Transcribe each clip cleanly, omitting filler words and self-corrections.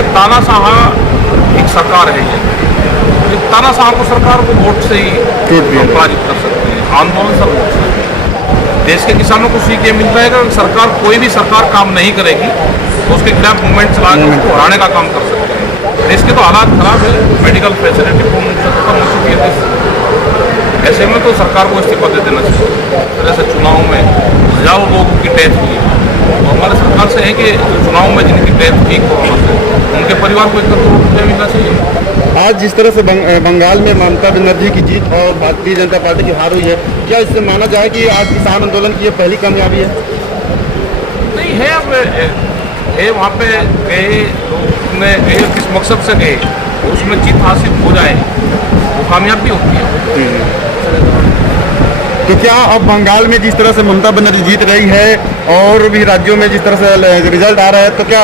कि तानाशाह एक सरकार है ये तानाशाह को सरकार को वोट से ही पराजित कर सकते हैं, आंदोलन सब वोट से। देश के किसानों को सीख ये मिलता है कि सरकार कोई भी सरकार काम नहीं करेगी तो उसके खिलाफ मूवमेंट चला के उसको हराने का काम कर सकते हैं। देश के तो हालात खराब है, मेडिकल फैसिलिटी खत्म हो चुकी है देश। ऐसे में तो सरकार को इस्तीफा दे देना चाहिए। इस तरह से चुनाव में हजारों लोगों की डेथ हुई है और हमारे सरकार से है कि चुनाव में जिनकी डेथ हुई कोरोना से उनके परिवार को 1 करोड़ रुपया मिलना चाहिए। आज जिस तरह से बंगाल में ममता बनर्जी की जीत और भारतीय जनता पार्टी की हार हुई है, क्या इससे माना जाए कि आज किसान आंदोलन की ये पहली कामयाबी है? नहीं है, अब वहाँ पे गए लोग गए किस मकसद से गए, उसमें जीत हासिल हो जाए वो कामयाबी होती है। तो क्या अब बंगाल में जिस तरह से ममता बनर्जी जीत रही है और भी राज्यों में जिस तरह से रिजल्ट आ रहा है, तो क्या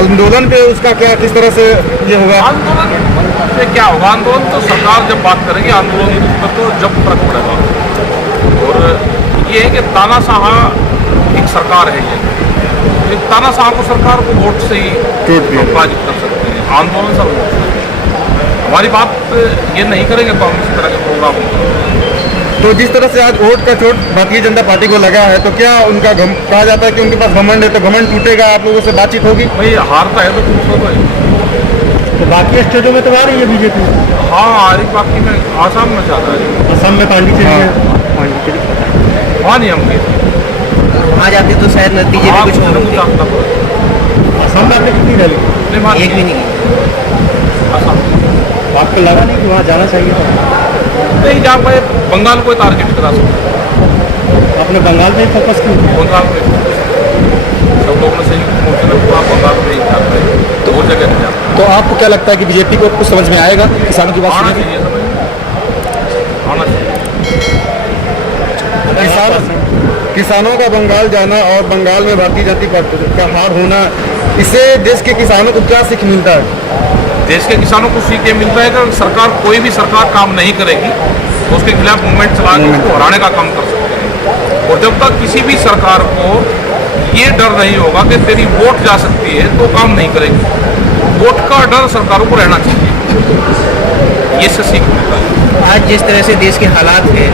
आंदोलन पे उसका क्या किस तरह से ये होगा? आंदोलन से क्या होगा? आंदोलन तो सरकार जब बात करेगी आंदोलन पर तो जब फर्क पड़ेगा। और ये है कि तानाशाह एक सरकार है ये तानाशाह को सरकार को वोट से ही पराजित कर सकते हैं, आंदोलन सब वोट से। हमारी बात ये नहीं करेंगे तो हम इस तरह के प्रोग्राम होंगे। तो जिस तरह से आज वोट का चोट भारतीय जनता पार्टी को लगा है, तो क्या उनका कहा जाता है कि उनके पास घमंड है, तो घमंड टूटेगा? आप लोगों से बातचीत होगी? भाई हारता है तो कुछ होगा। तो बाकी स्टेटों में तो आ रही है बीजेपी? हाँ आ रही, बाकी में आसाम में ज़्यादा है। असम में पांडिचेरी वहाँ नहीं हम गए, वहाँ जाते तो शायद नतीजे में कुछ और होते। असम में आपने कितनी रैली? एक भी नहीं की। आसाम आपको लगा नहीं कि वहाँ जाना चाहिए था? नहीं जा पाए, बंगाल को टारगेट करा सकते, आपने बंगाल में ही फोकस किया? बंगाल में सब लोगों ने सही मोर्चे में पूरा बंगाल में ही जा पाए, तो वो जगह नहीं जाता। तो आपको क्या लगता है कि बीजेपी को कुछ समझ में आएगा किसानों की बात? आना चाहिए, समझ आना चाहिए। किसानों का बंगाल जाना और बंगाल में भारतीय जनता पार्टी का हार होना, इससे देश के किसानों को क्या सीख मिलता है? देश के किसानों को सीख ये मिलता है कि सरकार कोई भी सरकार काम नहीं करेगी तो उसके खिलाफ मूवमेंट चला के उसको हराने का काम कर सकते हैं। और जब तक किसी भी सरकार को ये डर नहीं होगा कि तेरी वोट जा सकती है तो काम नहीं करेगी। वोट का डर सरकारों को रहना चाहिए, ये से सीख मिलता है। आज जिस तरह से देश के हालात है,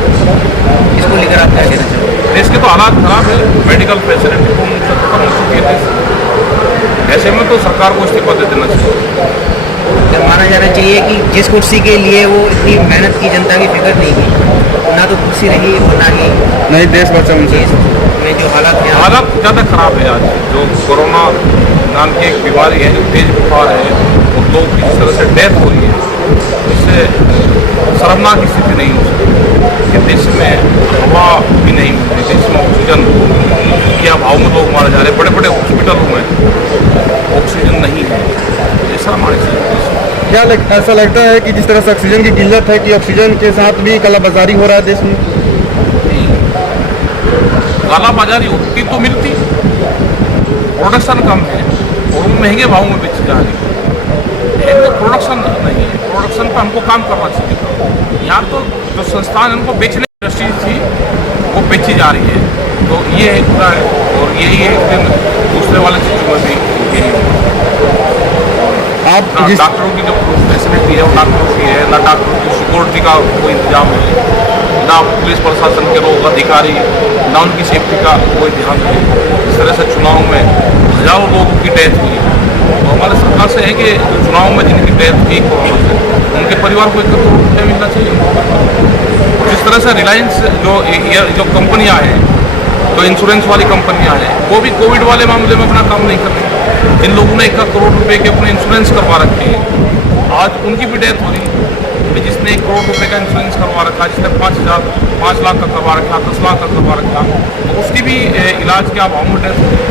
इसको लेकर आप क्या कहना चाहते हैं? देश के तो हालात खराब है, मेडिकल फैसिलिटी खत्म हो चुकी है देश। ऐसे में तो सरकार को इस्तीफा दे देना चाहिए। तो माना जाना चाहिए कि जिस कुर्सी के लिए वो इतनी मेहनत की, जनता की फिक्र नहीं की, ना तो कुर्सी रही और ना ही नहीं देश बचा उनसे। देश में जो हालात हैं, हालात ज़्यादा खराब है। आज जो कोरोना नाम की एक बीमारी है, जो तेज बुखार है और लोग की जिस तरह से डेथ हो रही है, इससे शर्मनाक स्थिति नहीं हो सकती कि देश में हवा भी नहीं मिल रही, देश में ऑक्सीजन के अभाव में लोग मारे जा रहे हैं। बड़े बड़े हॉस्पिटलों में ऑक्सीजन नहीं है, ऐसा हमारे क्या ऐसा लगता है कि जिस तरह से ऑक्सीजन की किल्लत है कि ऑक्सीजन के साथ भी कालाबाजारी हो रहा है देश में? कालाबाजारी होती तो मिलती, प्रोडक्शन कम है और वो महंगे भाव में बेची जा रही है। तो प्रोडक्शन नहीं है, प्रोडक्शन पर हमको काम करना चाहिए। यहाँ तो जो संस्थान है उनको बेचने की इंडस्ट्री थी वो बेची जा रही है, तो ये है पूरा है। और यही है दिन दूसरे वाले चीज़ों में भी यही आप डॉक्टरों की जो फैसिलिटी है वो डॉक्टरों की है, ना डॉक्टरों की सिक्योरिटी का कोई इंतजाम है, ना पुलिस प्रशासन के लोग अधिकारी, ना उनकी सेफ्टी का कोई ध्यान नहीं। इस तरह से चुनाव में हजारों लोगों की डेथ हुई है। तो हमारे सरकार से है कि चुनाव में जिनकी डेथ हुई कोरोना से उनके परिवार को 1 करोड़ रुपया मिलना चाहिए। जिस तरह से रिलायंस जो कंपनियाँ हैं, जो इंश्योरेंस वाली कंपनियाँ हैं, वो भी कोविड वाले मामले में अपना काम नहीं कर रही। जिन लोगों ने 1 करोड़ रुपए के अपने इंश्योरेंस करवा रखे हैं, आज उनकी भी डेथ हो रही है। जिसने 1 करोड़ रुपए का इंश्योरेंस करवा रखा, जिसने 5 लाख का करवा रखा, 10 लाख का करवा रखा, तो उसकी भी इलाज के अभाव में डेथ हो रही।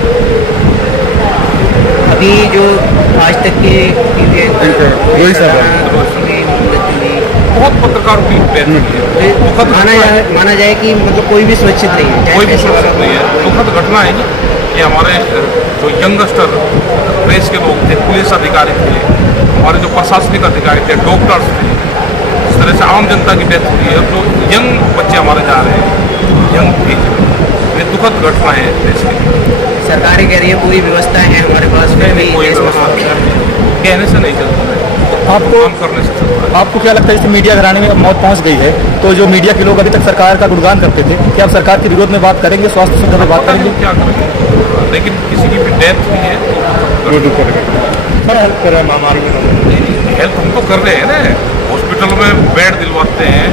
अभी जो आज तक के बहुत पत्रकारों की डेथ हुई है। दुखद माना जाए कि मतलब कोई भी सुरक्षित नहीं है, कोई भी सुरक्षित नहीं है। दुखद घटना है ये। हमारे जो यंगस्टर प्रेस के लोग थे, पुलिस अधिकारी थे, हमारे जो प्रशासनिक अधिकारी थे, डॉक्टर्स थे, इस तरह से आम जनता की डेथ हो रही है। जो यंग बच्चे हमारे जा रहे हैं, यंग एज में, ये दुखद घटना है देश की। सरकारें कह रही है पूरी व्यवस्था है हमारे पास, फिर भी कोई व्यवस्था नहीं है। आपको काम करने से चलता है। आपको क्या लगता है जैसे मीडिया घराने में अब मौत पहुंच गई है, तो जो मीडिया के लोग अभी तक सरकार का गुणगान करते थे, क्या आप सरकार के विरोध में बात करेंगे, स्वास्थ्य सुविधा में बात पता करेंगे? नहीं क्या करेंगे, लेकिन किसी की भी डेथ हुई है तो सर हेल्प कर रहे हैं महामारी में। हेल्प हम तो कर रहे हैं ना, हॉस्पिटल में बेड दिलवाते हैं,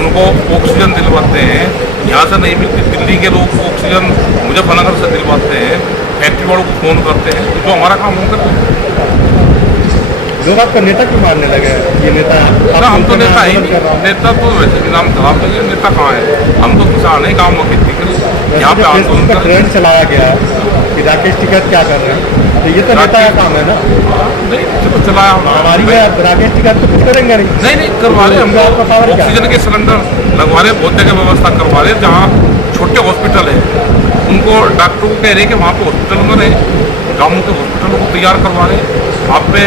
उनको ऑक्सीजन दिलवाते हैं, यहाँ से नहीं मिलती दिल्ली के लोग को ऑक्सीजन मुजफ्फरनगर से दिलवाते हैं, फैक्ट्री वालों को फ़ोन करते हैं, जो हमारा काम हम करते हैं। लोग आपका नेता क्यों मानने लगे हैं? ये नेता ना, हम तो नेता ही नहीं, नेता तो वैसे भी नाम खराब लगे, नेता कहाँ है? हम तो किसान है, गाँव में खेती कर, यहाँ पे आंदोलन का कर। ट्रेंड चलाया गया है कि राकेश टिकैत क्या कर रहे हैं, तो ये तो नेता का काम है ना। नहीं, चलो चलाया महामारी में अब राकेश टिकैत तो कुछ करेंगे नहीं। नहीं करवा रहे, हम आपका पावर क्या है? ऑक्सीजन के सिलेंडर लगवा रहे, बहुत जगह व्यवस्था करवा रहे, जहाँ छोटे हॉस्पिटल है उनको डॉक्टर को कह रहे कि वहाँ पे हॉस्पिटल में रहे, गाँव के हॉस्पिटलों को तैयार करवा रहे, वहाँ पे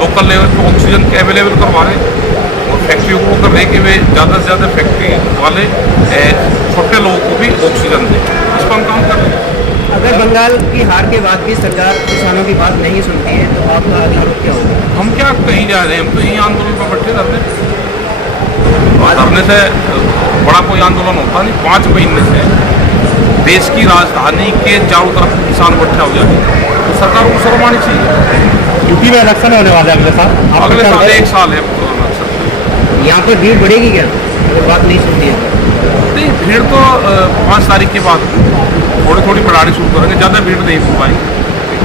लोकल लेवल पे ऑक्सीजन के अवेलेबल करवा रहे, और फैक्ट्रियों को कर रहे कि वे ज़्यादा से ज़्यादा फैक्ट्री वाले छोटे लोगों को भी ऑक्सीजन दें। इस पर हम काम कर रहे हैं। अगर बंगाल की हार के बाद भी सरकार किसानों की बात नहीं सुनती है तो आपका अगला रुख क्या होगा? हम क्या कहीं जा रहे हैं, हम तो यहीं आंदोलन पर बैठे रहते हैं, और धरने से बड़ा कोई आंदोलन होता नहीं। 5 महीने से देश की राजधानी के चारों तरफ किसान इकट्ठा हो जाए, तो सरकार को शर्म आनी चाहिए। यूपी में इलेक्शन होने वाला है अगले साल। आप अगले क्या साल लगता है? 1 साल है इलेक्शन। यहाँ पर भीड़ बढ़ेगी क्या अगर बात नहीं सुनती है? नहीं, भीड़ तो 5 तारीख के बाद थोड़ी थोड़ी बढ़ानी शुरू करेंगे, ज़्यादा भीड़ नहीं हो पाएगी,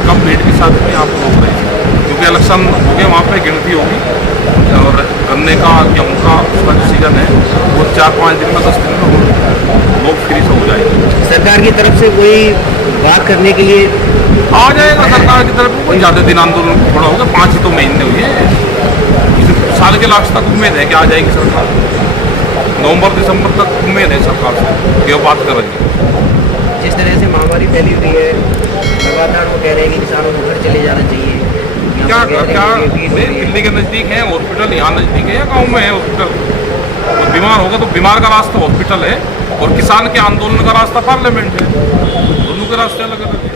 कम भीड़ के साथ में आप लोग रहेंगे, क्योंकि इलेक्शन हो गया, वहाँ पे गिनती होगी, और गन्ने का गेहूँ का उसका जो सीजन है वो 4-5 दिन में 10 दिन में लोग फ्री से हो जाएंगे। सरकार की तरफ से कोई बात करने के लिए आ जाएगा सरकार की तरफ, कोई ज़्यादा दिन आंदोलन थोड़ा होगा, 5 ही तो महीने हुए हैं, साल के लास्ट तक उम्मीद है कि आ जाएगी सरकार। नवंबर-दिसंबर तक उम्मीद है सरकार से कि वो बात करेंगे। जिस तरह से महामारी फैली हुई है, लगातार वो कह रहे हैं कि किसानों को घर चले जाना चाहिए, यहाँ क्या पर कह रहे क्या हैं कि भीड़ हो रही है। दिल्ली के नज़दीक है हॉस्पिटल, यहाँ नज़दीक है या गाँव में है हॉस्पिटल? तो बीमार होगा तो बीमार का रास्ता हॉस्पिटल है, और किसान के आंदोलन का रास्ता पार्लियामेंट है, दोनों के रास्ते अलग अलग है।